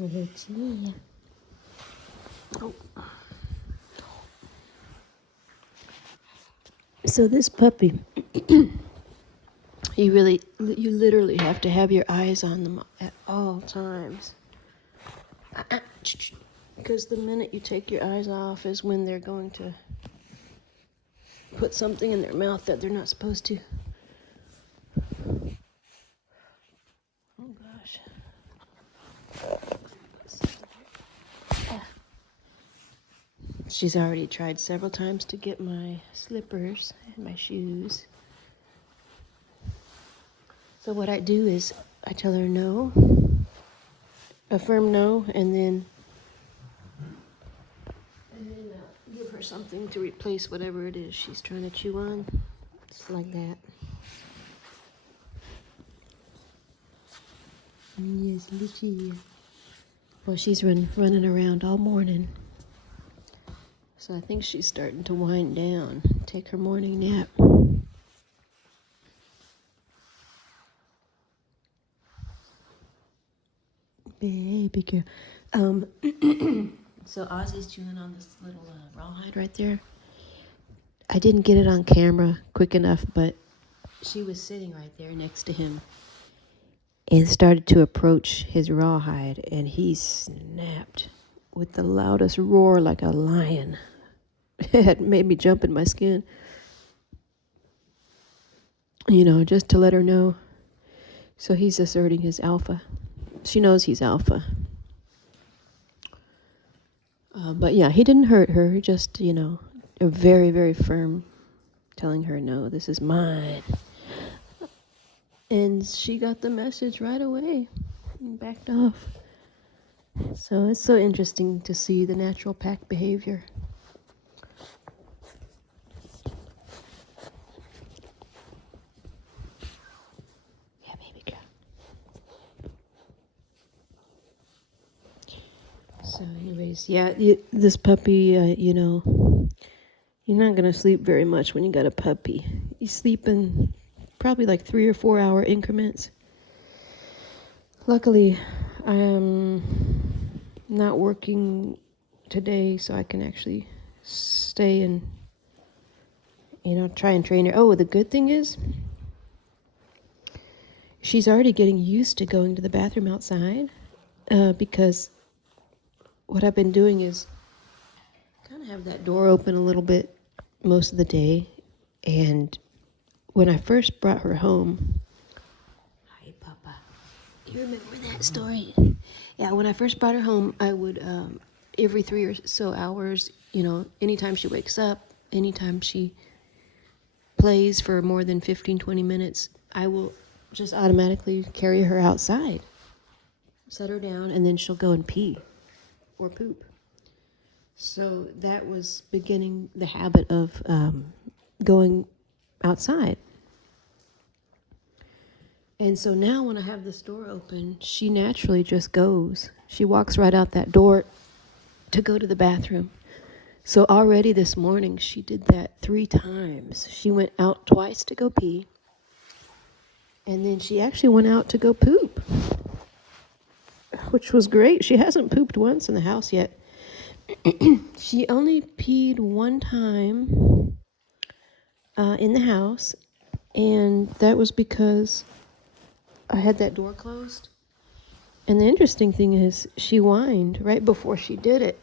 Lucia. Oh. So this puppy, you literally have to have your eyes on them at all times. Because the minute you take your eyes off is when they're going to put something in their mouth that they're not supposed to. Oh gosh. She's already tried several times to get my slippers and my shoes. So what I do is I tell her no, a firm no, and then give her something to replace whatever it is she's trying to chew on. Just like that. Yes, Lucia. Well, she's running around all morning. So I think she's starting to wind down, take her morning nap. Baby girl. So Ozzy's chewing on this little rawhide right there. I didn't get it on camera quick enough, but she was sitting right there next to him and started to approach his rawhide, and he snapped with the loudest roar like a lion. It had made me jump in my skin. You know, just to let her know. So he's asserting his alpha. She knows he's alpha. But yeah, he didn't hurt her. Just, you know, a very, very firm telling her, no, this is mine. And she got the message right away and backed off. So it's so interesting to see the natural pack behavior. Yeah, baby girl. So anyways, yeah, this puppy, you know, you're not going to sleep very much when you got a puppy. You sleep in probably like 3 or 4 hour increments. Luckily, I am not working today, so I can actually stay and, you know, try and train her. Oh, the good thing is she's already getting used to going to the bathroom outside because what I've been doing is kind of have that door open a little bit most of the day. And when I first brought her home, hi, Papa. You remember that story? Yeah, when I first brought her home, I would, every 3 or so hours, you know, anytime she wakes up, anytime she plays for more than 15, 20 minutes, I will just automatically carry her outside, set her down, and then she'll go and pee or poop. So that was beginning the habit of going outside. And so now when I have this door open, she naturally just goes. She walks right out that door to go to the bathroom. So already this morning, she did that 3 times. She went out twice to go pee, and then she actually went out to go poop, which was great. She hasn't pooped once in the house yet. She only peed 1 time in the house, and that was because I had that door closed. And the interesting thing is she whined right before she did it.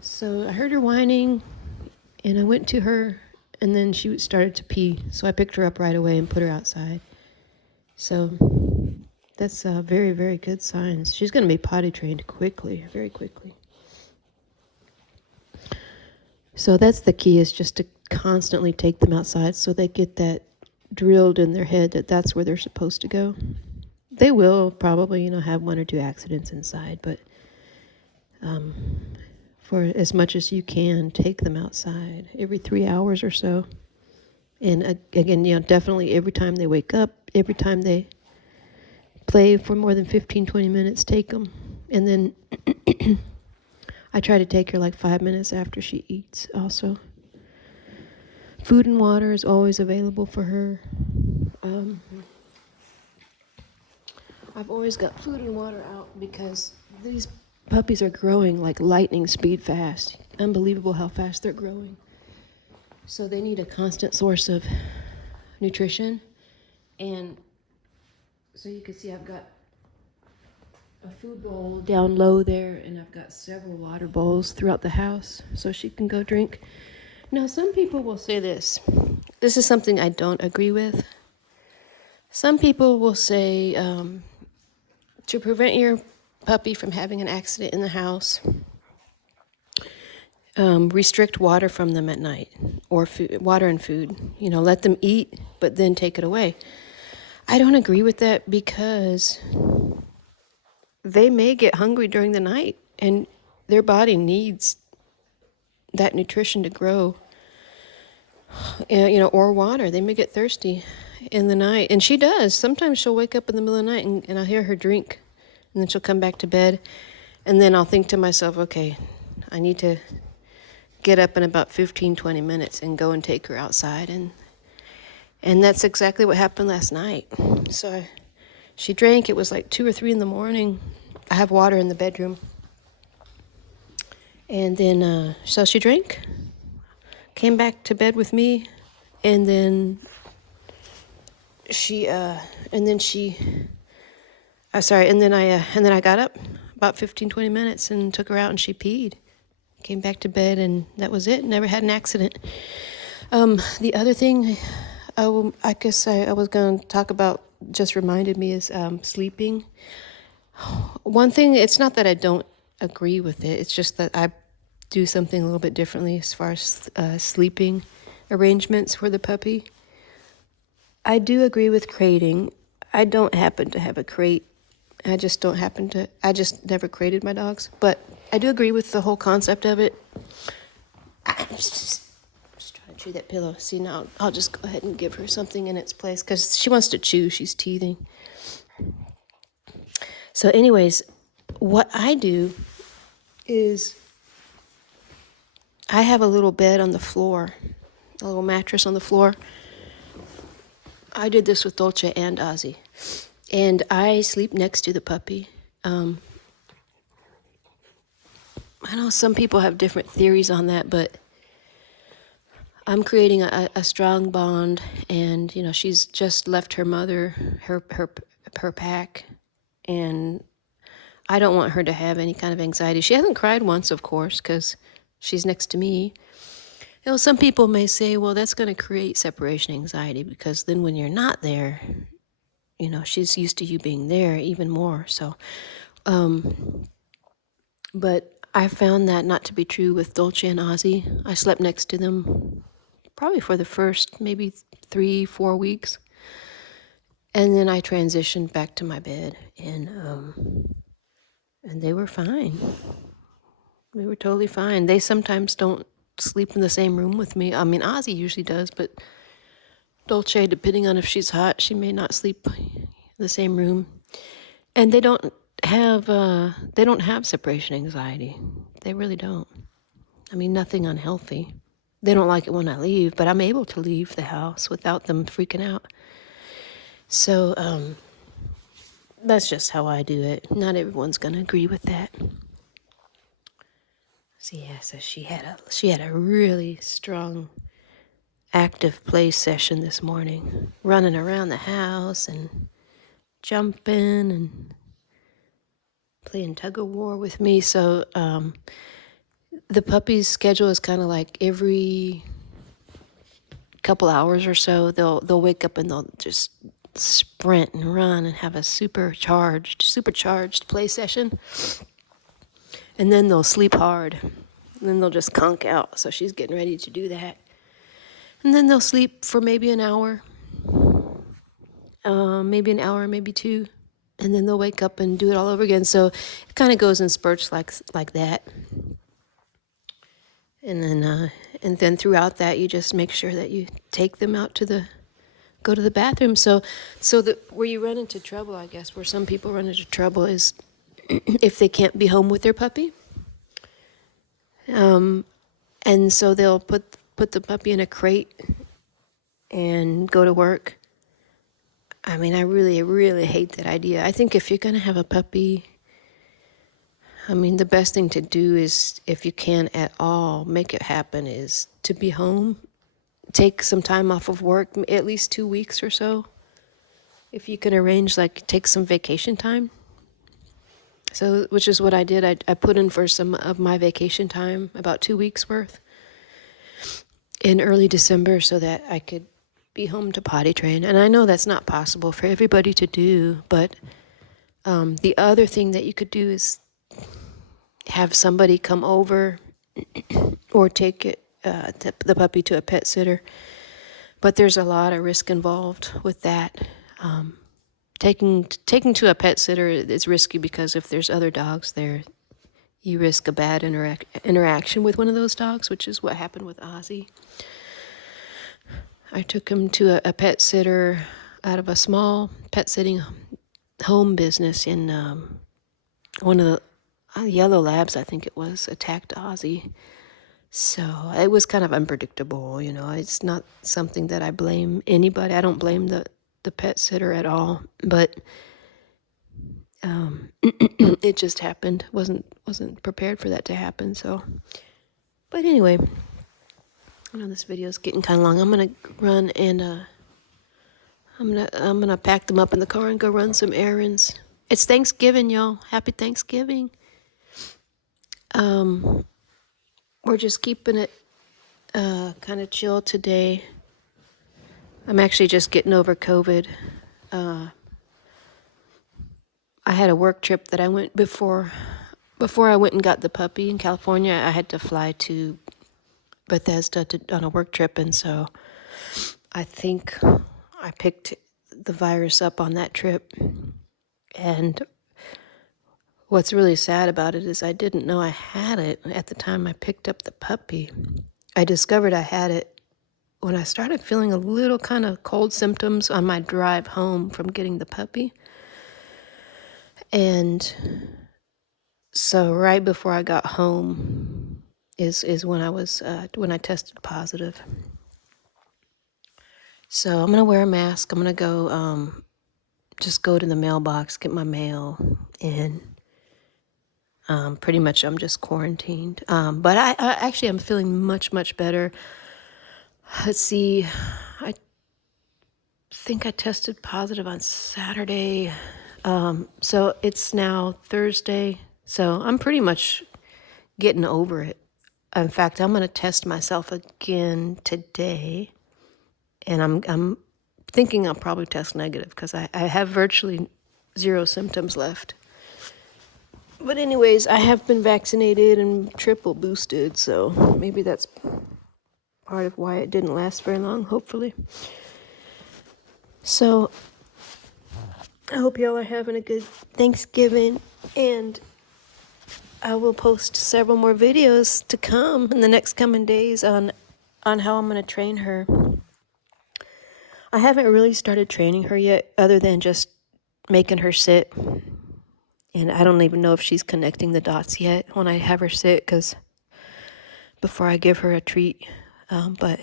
So I heard her whining, and I went to her, and then she started to pee. So I picked her up right away and put her outside. So that's very, very good signs. She's going to be potty trained quickly, very quickly. So that's the key, is just to constantly take them outside so they get that drilled in their head that that's where they're supposed to go. They will probably, you know, have 1 or 2 accidents inside, but for as much as you can, take them outside every 3 hours or so. And again, you know, definitely every time they wake up, every time they play for more than 15, 20 minutes, take them. And then I try to take her like 5 minutes after she eats also. Food and water is always available for her. I've always got food and water out because These puppies are growing like lightning speed fast. Unbelievable how fast they're growing. So they need a constant source of nutrition. And so you can see I've got a food bowl down low there, and I've got several water bowls throughout the house so she can go drink. Now, some people will say this. This is something I don't agree with. Some people will say to prevent your puppy from having an accident in the house, restrict water from them at night, or food, water and food. You know, let them eat, but then take it away. I don't agree with that because they may get hungry during the night, and their body needs that nutrition to grow. You know, or water. They may get thirsty in the night, and she does. Sometimes she'll wake up in the middle of the night, and I'll hear her drink, and then she'll come back to bed, and then I'll think to myself, okay, I need to get up in about 15, 20 minutes and go and take her outside. And that's exactly what happened last night. So she drank. It was like 2 or 3 in the morning. I have water in the bedroom. And then, so she drank, came back to bed with me, and then and then I got up about 15, 20 minutes and took her out, and she peed. Came back to bed, and that was it. Never had an accident. The other thing I guess I was going to talk about, just reminded me, is sleeping. One thing, it's not that I don't agree with it. It's just that I do something a little bit differently as far as sleeping arrangements for the puppy. I do agree with crating. I don't happen to have a crate. I just never crated my dogs. But I do agree with the whole concept of it. I'm just trying to chew that pillow. See, now I'll just go ahead and give her something in its place because she wants to chew. She's teething. So anyways, what I do is I have a little bed on the floor, a little mattress on the floor. I did this with Dolce and Ozzy. And I sleep next to the puppy. I know some people have different theories on that, but I'm creating a strong bond. And, you know, she's just left her mother, her pack. And I don't want her to have any kind of anxiety. She hasn't cried once, of course, because she's next to me. You know, some people may say, well, that's going to create separation anxiety because then when you're not there, you know, she's used to you being there even more. So, but I found that not to be true with Dolce and Ozzy. I slept next to them probably for the first maybe 3-4 weeks. And then I transitioned back to my bed, and they were fine. They were totally fine. They sometimes don't sleep in the same room with me. I mean, Ozzy usually does, but Dolce, depending on if she's hot, she may not sleep in the same room. And they don't have separation anxiety. They really don't. I mean, nothing unhealthy. They don't like it when I leave, but I'm able to leave the house without them freaking out. So that's just how I do it. Not everyone's gonna agree with that. So yeah, so she had a really strong active play session this morning, running around the house and jumping and playing tug of war with me. So the puppy's schedule is kind of like every couple hours or so they'll wake up and they'll just sprint and run and have a supercharged play session, and then they'll sleep hard, and then they'll just conk out. So she's getting ready to do that, and then they'll sleep for maybe an hour, maybe 2, and then they'll wake up and do it all over again. So it kind of goes in spurts like that. And then throughout that, you just make sure that you take them out go to the bathroom. So where you run into trouble, I guess, where some people run into trouble is if they can't be home with their puppy. And so they'll put the puppy in a crate and go to work. I mean, I really, really hate that idea. I think if you're going to have a puppy, I mean, the best thing to do is, if you can at all, make it happen, is to be home. Take some time off of work, at least 2 weeks or so. If you can arrange, like, take some vacation time. So, which is what I did. I put in for some of my vacation time, about 2 weeks worth, in early December so that I could be home to potty train. And I know that's not possible for everybody to do, but the other thing that you could do is have somebody come over or take the puppy to a pet sitter. But there's a lot of risk involved with that. Taking to a pet sitter is risky because if there's other dogs there, you risk a bad interaction with one of those dogs, which is what happened with Ozzy. I took him to a pet sitter out of a small pet sitting home business in one of the yellow labs, I think it was, attacked Ozzy. So it was kind of unpredictable, you know. It's not something that I blame anybody. I don't blame the pet sitter at all, but it just happened. Wasn't prepared for that to happen. So, but anyway, I know this video is getting kind of long. I'm gonna run and I'm gonna pack them up in the car and go run some errands. It's Thanksgiving, y'all. Happy Thanksgiving. We're just keeping it kind of chill today. I'm actually just getting over COVID. I had a work trip that I went before I went and got the puppy in California. I had to fly to Bethesda on a work trip, and so I think I picked the virus up on that trip. And what's really sad about it is I didn't know I had it at the time I picked up the puppy. I discovered I had it when I started feeling a little kind of cold symptoms on my drive home from getting the puppy. And so right before I got home is when I tested positive. So I'm gonna wear a mask. I'm gonna go just go to the mailbox, get my mail, and pretty much I'm just quarantined. But I actually I'm feeling much better. Let's see, I think I tested positive on Saturday. So it's now Thursday. So I'm pretty much getting over it. In fact, I'm going to test myself again today, and I'm thinking I'll probably test negative because I have virtually zero symptoms left. But anyways, I have been vaccinated and triple boosted, so maybe that's part of why it didn't last very long, hopefully. So I hope y'all are having a good Thanksgiving, and I will post several more videos to come in the next coming days on how I'm going to train her. I haven't really started training her yet, other than just making her sit. And I don't even know if she's connecting the dots yet when I have her sit, because before I give her a treat. But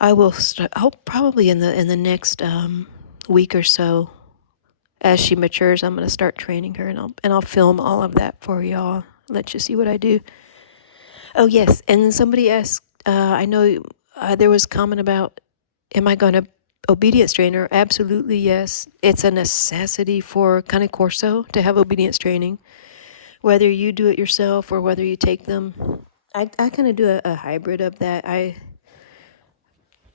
I will start. I'll probably in the next week or so, as she matures, I'm gonna start training her, and I'll film all of that for y'all. Let you see what I do. Oh yes, and then somebody asked. I know there was a comment about, am I going to obedience train her? Absolutely yes. It's a necessity for Cane Corso to have obedience training, whether you do it yourself or whether you take them. I kind of do a hybrid of that.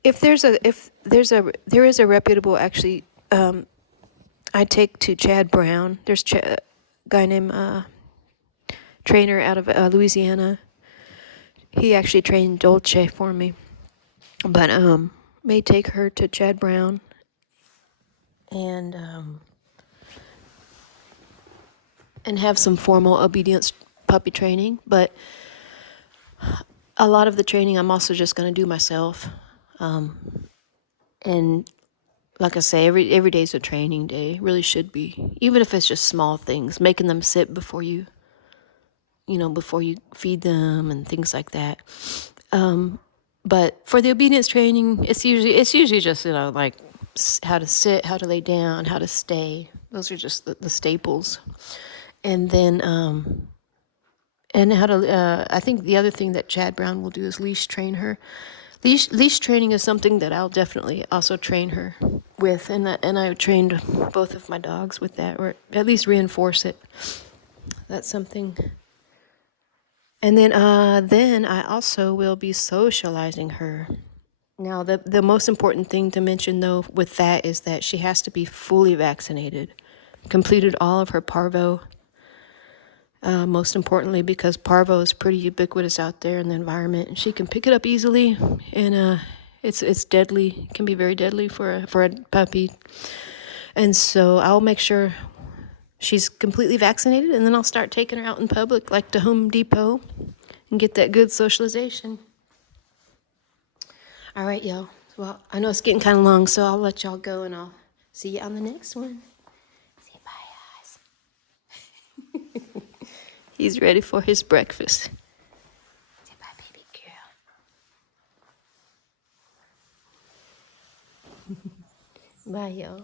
There is a reputable, actually, I take to Chad Brown. There's a guy named trainer out of Louisiana. He actually trained Dolce for me, but may take her to Chad Brown, and have some formal obedience puppy training. But a lot of the training I'm also just going to do myself. And like I say, every day's a training day. Really should be, even if it's just small things, making them sit before you feed them and things like that. But for the obedience training, it's usually just like how to sit, how to lay down, how to stay. Those are just the staples. And then, and how to, I think the other thing that Chad Brown will do is leash train her. Leash training is something that I'll definitely also train her with, and I trained both of my dogs with that, or at least reinforce it. That's something. And then I also will be socializing her. Now, the most important thing to mention though with that is that she has to be fully vaccinated, completed all of her parvo. Most importantly, because parvo is pretty ubiquitous out there in the environment, and she can pick it up easily, and it's deadly. It can be very deadly for a puppy. And so I'll make sure she's completely vaccinated, and then I'll start taking her out in public, like to Home Depot, and get that good socialization. All right, y'all. Well, I know it's getting kind of long, so I'll let y'all go, and I'll see you on the next one. Say bye, guys. He's ready for his breakfast. Say bye, baby girl. Bye, y'all.